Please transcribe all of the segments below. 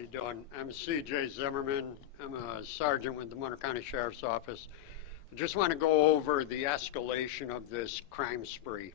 you doing? I'm C.J. Zimmerman. I'm a sergeant with the Monroe County Sheriff's Office. I just want to go over the escalation of this crime spree.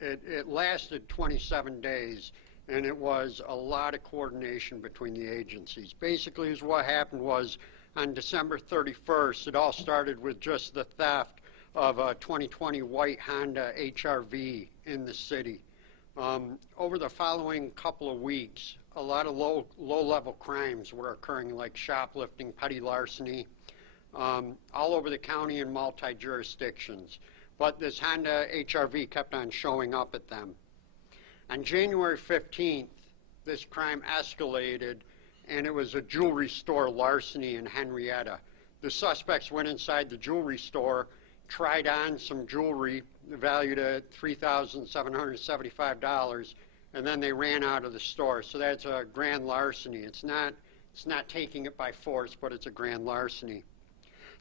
It lasted 27 days, and it was a lot of coordination between the agencies. Basically, what happened was on December 31st, it all started with just the theft of a 2020 white Honda HR-V in the city. Over the following couple of weeks, a lot of low-level crimes were occurring, like shoplifting, petty larceny, all over the county in multi-jurisdictions. But this Honda HR-V kept on showing up at them. On January 15th, this crime escalated, and it was a jewelry store larceny in Henrietta. The suspects went inside the jewelry store, tried on some jewelry valued at $3,775, and then they ran out of the store. So that's a grand larceny. It's not taking it by force, but it's a grand larceny.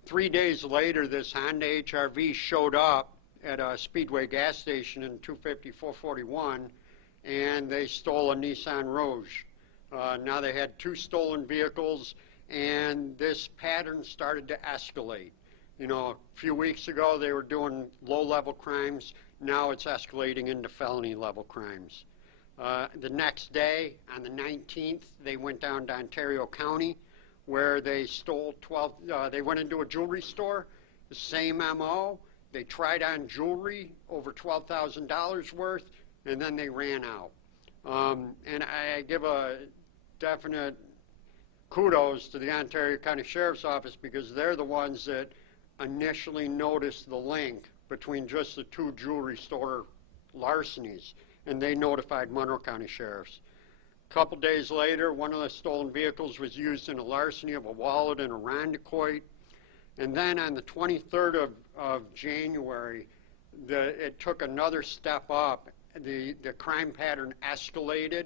3 days later, this Honda HR-V showed up at a Speedway gas station in 250-441, and they stole a Nissan Rogue. Now they had 2 stolen vehicles, and this pattern started to escalate. You know, a few weeks ago they were doing low-level crimes. Now it's escalating into felony-level crimes. The next day, on the 19th, they went down to Ontario County, where they stole they went into a jewelry store, the same MO. They tried on jewelry over $12,000 worth, and then they ran out. And I give a definite kudos to the Ontario County Sheriff's Office, because they're the ones that initially noticed the link between just the 2 jewelry store larcenies, and they notified Monroe County Sheriffs. A couple days later, one of the stolen vehicles was used in a larceny of a wallet in Irondequoit. And then on the 23rd of January, it took another step up. The crime pattern escalated.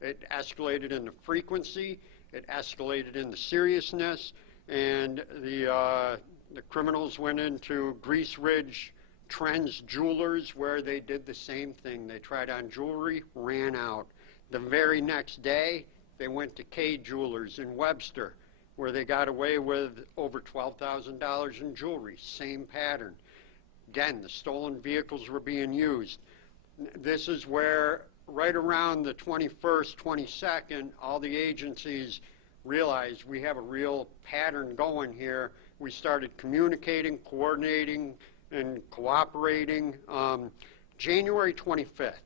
It escalated in the frequency. It escalated in the seriousness. And the criminals went into Grease Ridge Trends Jewelers, where they did the same thing. They tried on jewelry, ran out. The very next day, they went to K Jewelers in Webster, where they got away with over $12,000 in jewelry. Same pattern. Again, the stolen vehicles were being used. This is where, right around the 21st, 22nd, all the agencies realized we have a real pattern going here. We started communicating, coordinating, and cooperating. January 25th,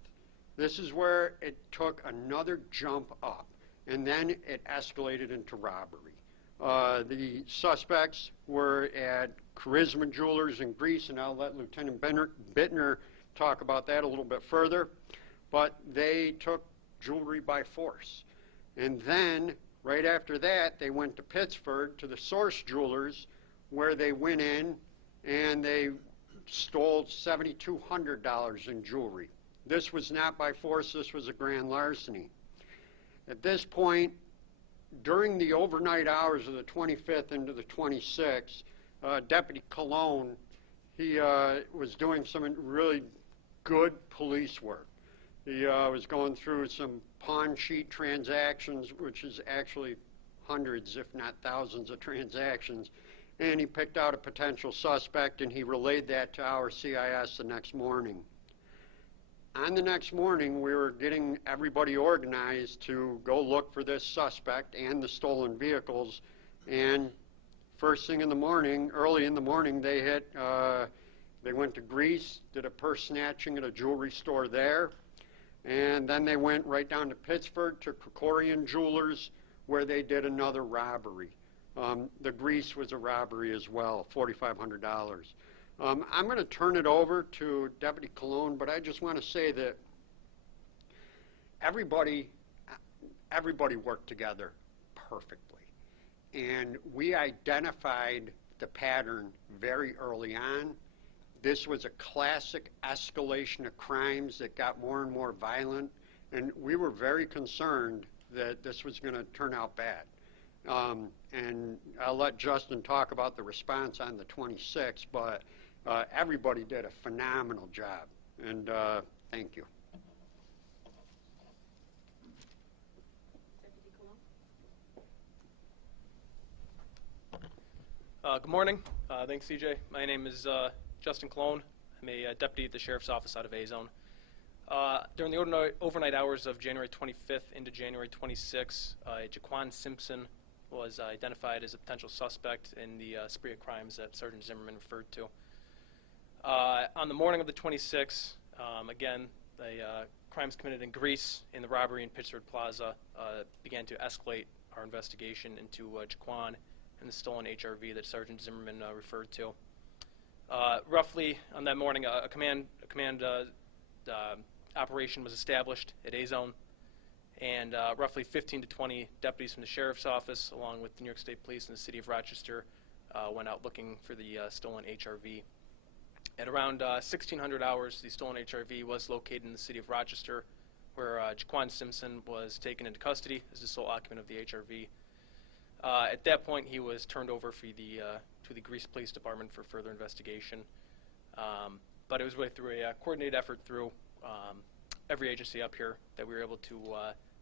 this is where it took another jump up, and then it escalated into robbery. The suspects were at Charisma Jewelers in Greece, and I'll let Lieutenant Bitner talk about that a little bit further, but they took jewelry by force. And then, right after that, they went to Pittsford to the Source Jewelers, where they went in and they stole $7,200 in jewelry. This was not by force, this was a grand larceny. At this point, during the overnight hours of the 25th into the 26th, Deputy Cologne, he was doing some really good police work. He was going through some pawn sheet transactions, which is actually hundreds, if not thousands of transactions, and he picked out a potential suspect, and he relayed that to our CIS the next morning. On the next morning, we were getting everybody organized to go look for this suspect and the stolen vehicles, and first thing in the morning, early in the morning, they went to Greece, did a purse snatching at a jewelry store there, and then they went right down to Pittsburgh to Krikorian Jewelers, where they did another robbery. The Greece was a robbery as well, $4,500. I'm going to turn it over to Deputy Cologne, but I just want to say that everybody worked together perfectly. And we identified the pattern very early on. This was a classic escalation of crimes that got more and more violent, and we were very concerned that this was going to turn out bad. And I'll let Justin talk about the response on the 26th, but everybody did a phenomenal job, and thank you. Good morning. Thanks, CJ. My name is Justin Cologne. I'm a deputy at the Sheriff's Office out of A-Zone. During the overnight hours of January 25th into January 26th, Jaquan Simpson was identified as a potential suspect in the spree of crimes that Sergeant Zimmerman referred to. On the morning of the 26th, again, the crimes committed in Greece in the robbery in Pittsburgh Plaza began to escalate our investigation into Jaquan and the stolen HRV that Sergeant Zimmerman referred to. Roughly on that morning, a command operation was established at A-Zone, and roughly 15 to 20 deputies from the Sheriff's Office, along with the New York State Police and the City of Rochester, went out looking for the stolen HRV. At around 1600 hours, the stolen HRV was located in the City of Rochester, where Jaquan Simpson was taken into custody as the sole occupant of the HRV. At that point, he was turned over to the Greece Police Department for further investigation. But it was really through a coordinated effort through every agency up here that we were able to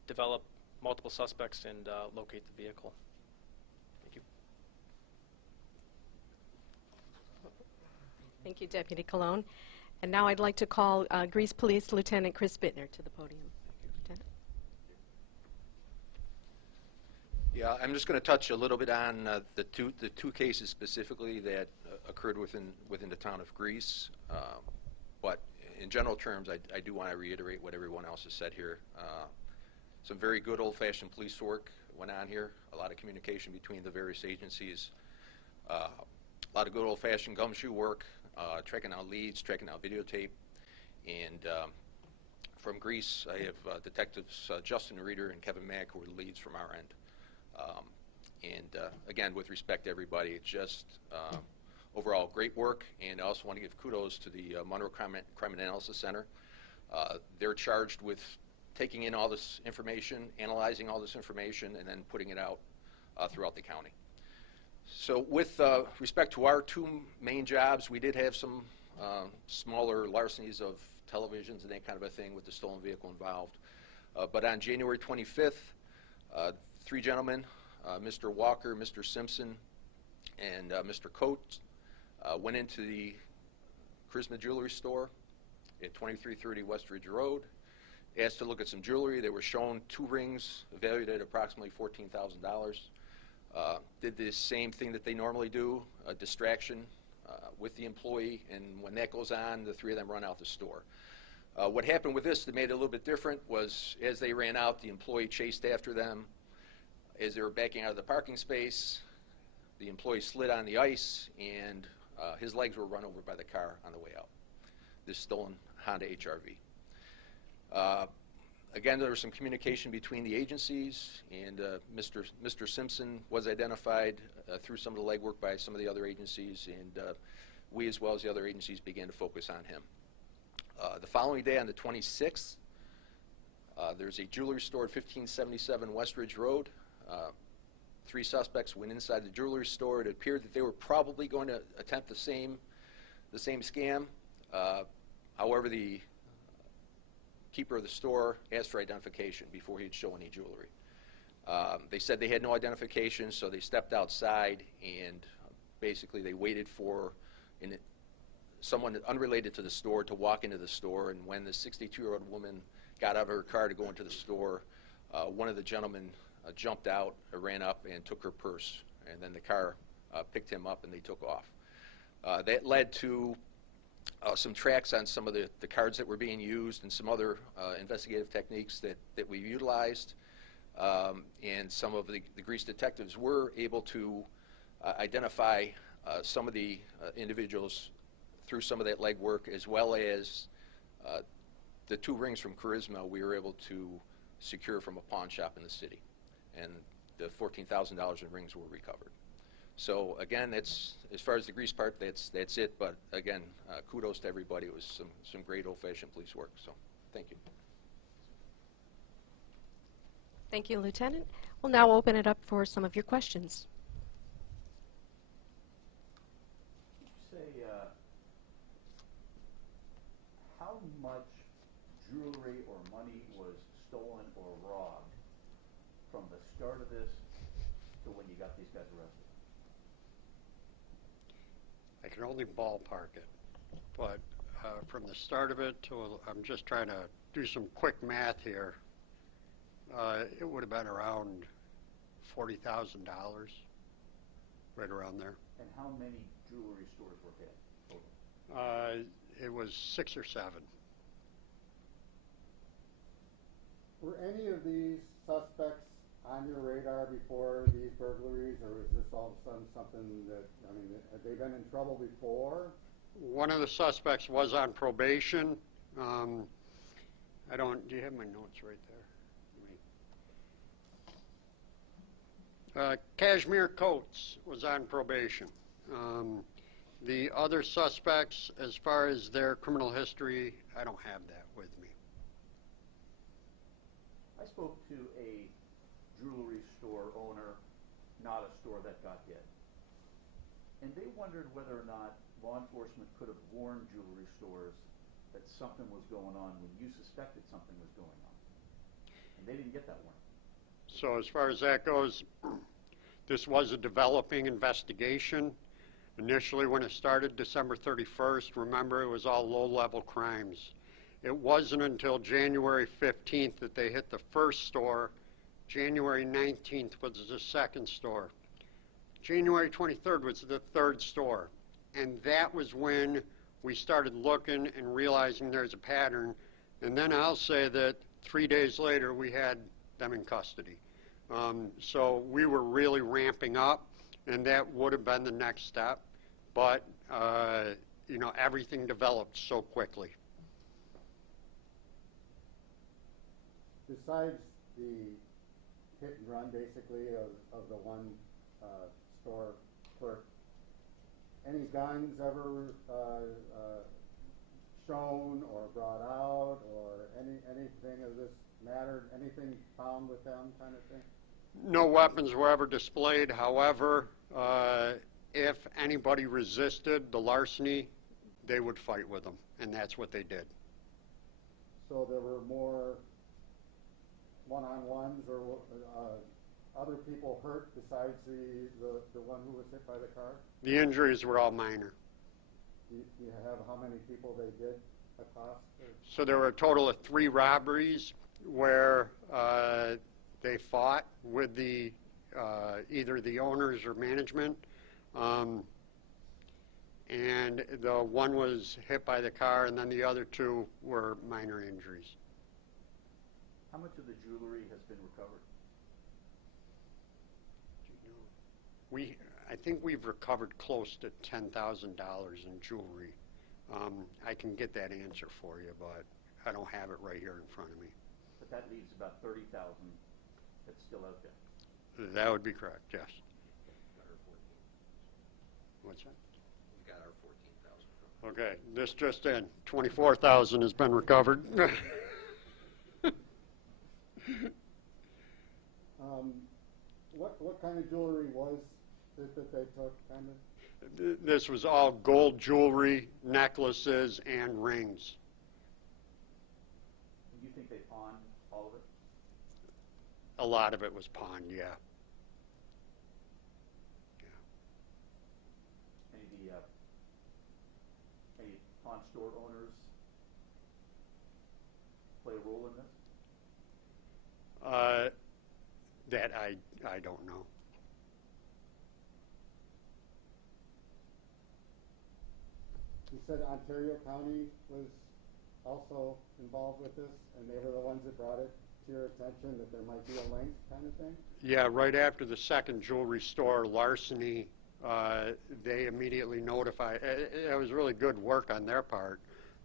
develop multiple suspects and locate the vehicle. Thank you. Thank you, Deputy Cologne. And now I'd like to call Greece Police Lieutenant Chris Bitner to the podium. Lieutenant. Yeah, I'm just going to touch a little bit on the two cases specifically that occurred within the town of Greece. But in general terms, I do want to reiterate what everyone else has said here. Some very good old-fashioned police work went on here. A lot of communication between the various agencies. A lot of good old-fashioned gumshoe work, tracking out leads, tracking out videotape. And from Greece, I have detectives Justin Reeder and Kevin Mack, who are the leads from our end. Again, with respect to everybody, it's just overall great work, and I also want to give kudos to the Monroe Crime Analysis Center. They're charged with taking in all this information, analyzing all this information, and then putting it out throughout the county. So with respect to our two main jobs, we did have some smaller larcenies of televisions and that kind of a thing with the stolen vehicle involved. But on January 25th, three gentlemen, Mr. Walker, Mr. Simpson, and Mr. Coates, went into the Charisma Jewelry Store at 2330 West Ridge Road, asked to look at some jewelry. They were shown two rings valued at approximately $14,000. Did the same thing that they normally do, a distraction with the employee, and when that goes on, the three of them run out the store. What happened with this that made it a little bit different was as they ran out, the employee chased after them. As they were backing out of the parking space, the employee slid on the ice, and his legs were run over by the car on the way out, this stolen Honda HRV. Again, there was some communication between the agencies, and Mr. Simpson was identified through some of the legwork by some of the other agencies, and we, as well as the other agencies, began to focus on him. The following day, on the 26th, there's a jewelry store at 1577 West Ridge Road. Three suspects went inside the jewelry store. It appeared that they were probably going to attempt the same scam. However, the keeper of the store asked for identification before he'd show any jewelry. They said they had no identification, so they stepped outside, and basically they waited for someone unrelated to the store to walk into the store. And when the 62-year-old woman got out of her car to go into the store, one of the gentlemen jumped out, ran up, and took her purse. And then the car picked him up, and they took off. That led to some tracks on some of the cards that were being used and some other investigative techniques that we utilized. And some of the Grease detectives were able to identify some of the individuals through some of that legwork, as well as the two rings from Charisma we were able to secure from a pawn shop in the city. And the $14,000 in rings were recovered. So again, that's, as far as the Grease part, that's it. But again, kudos to everybody. It was some great old-fashioned police work. So thank you. Thank you, Lieutenant. We'll now open it up for some of your questions. Say, how much jewelry or money was stolen or robbed from the start of this to when you got these guys arrested? I can only ballpark it. But from the start of it to, I'm just trying to do some quick math here, it would have been around $40,000, right around there. And how many jewelry stores were hit total? It was 6 or 7. Were any of these suspects on your radar before these burglaries, or is this all of a sudden something that, I mean, have they been in trouble before? One of the suspects was on probation. Do you have my notes right there? Cashmere Coates was on probation. The other suspects, as far as their criminal history, I don't have that with me. I spoke to a jewelry store owner, not a store that got hit. And they wondered whether or not law enforcement could have warned jewelry stores that something was going on when you suspected something was going on. And they didn't get that warning. So as far as that goes, this was a developing investigation. Initially, when it started December 31st, remember, it was all low-level crimes. It wasn't until January 15th that they hit the first store. January 19th was the second store. January 23rd was the third store. And that was when we started looking and realizing there's a pattern. And then I'll say that 3 days later, we had them in custody. So we were really ramping up, and that would have been the next step. But, everything developed so quickly. Besides the hit and run, basically, of the one store clerk, any guns ever shown or brought out, or anything of this matter, anything found with them kind of thing? No weapons were ever displayed. However, if anybody resisted the larceny, they would fight with them, and that's what they did. So there were more one-on-ones or other people hurt besides the one who was hit by the car? The injuries were all minor. Do you have how many people they did across? So there were a total of 3 robberies where they fought with the either the owners or management. And the one was hit by the car, and then the other 2 were minor injuries. How much of the jewelry has been recovered? I think we've recovered close to $10,000 in jewelry. I can get that answer for you, but I don't have it right here in front of me. But that leaves about 30,000 that's still out there. That would be correct, yes. Got our 14,000. What's that? We got our 14,000. Okay, this just in, 24,000 has been recovered. What kind of jewelry was it that they took, kind of? This was all gold jewelry, necklaces, and rings. Do you think they pawned all of it? A lot of it was pawned, yeah. Any pawn store owners play a role in this? That I don't know. You said Ontario County was also involved with this, and they were the ones that brought it to your attention that there might be a link kind of thing? Yeah, right after the second jewelry store larceny, they immediately notified. It was really good work on their part.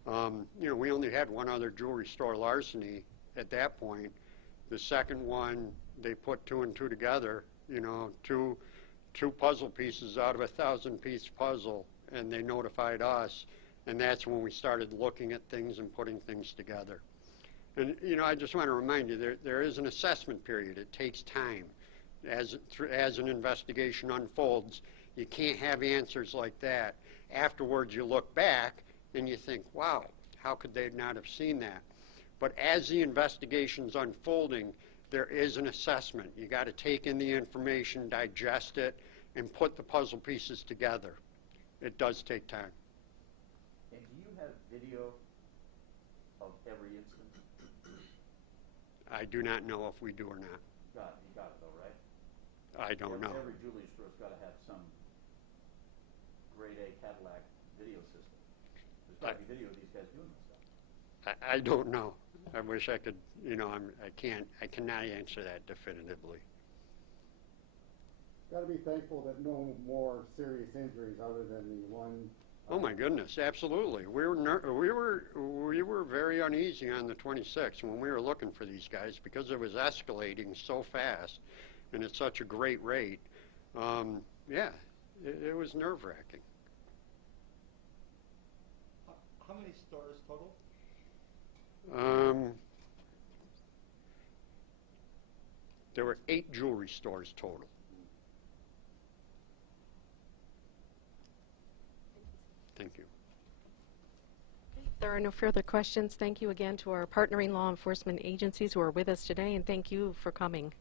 We only had one other jewelry store larceny at that point. The second one, they put 2 and 2 together, two puzzle pieces out of a 1,000-piece puzzle, and they notified us, and that's when we started looking at things and putting things together. And, I just want to remind you, there is an assessment period. It takes time. As an investigation unfolds, you can't have answers like that. Afterwards, you look back, and you think, wow, how could they not have seen that? But as the investigation's unfolding, there is an assessment. You got to take in the information, digest it, and put the puzzle pieces together. It does take time. And do you have video of every incident? I do not know if we do or not. You got it though, right? I don't know. Every jewelry store's got to have some grade A Cadillac video system. There's got to be video of these guys doing this stuff. I don't know. I wish I could, you know, I cannot answer that definitively. Got to be thankful that no more serious injuries other than the one. Oh my goodness, absolutely. We were very uneasy on the 26th when we were looking for these guys because it was escalating so fast and at such a great rate. Yeah, it was nerve-wracking. How many stores total? There were 8 jewelry stores total. Thank you. If there are no further questions, thank you again to our partnering law enforcement agencies who are with us today, and thank you for coming.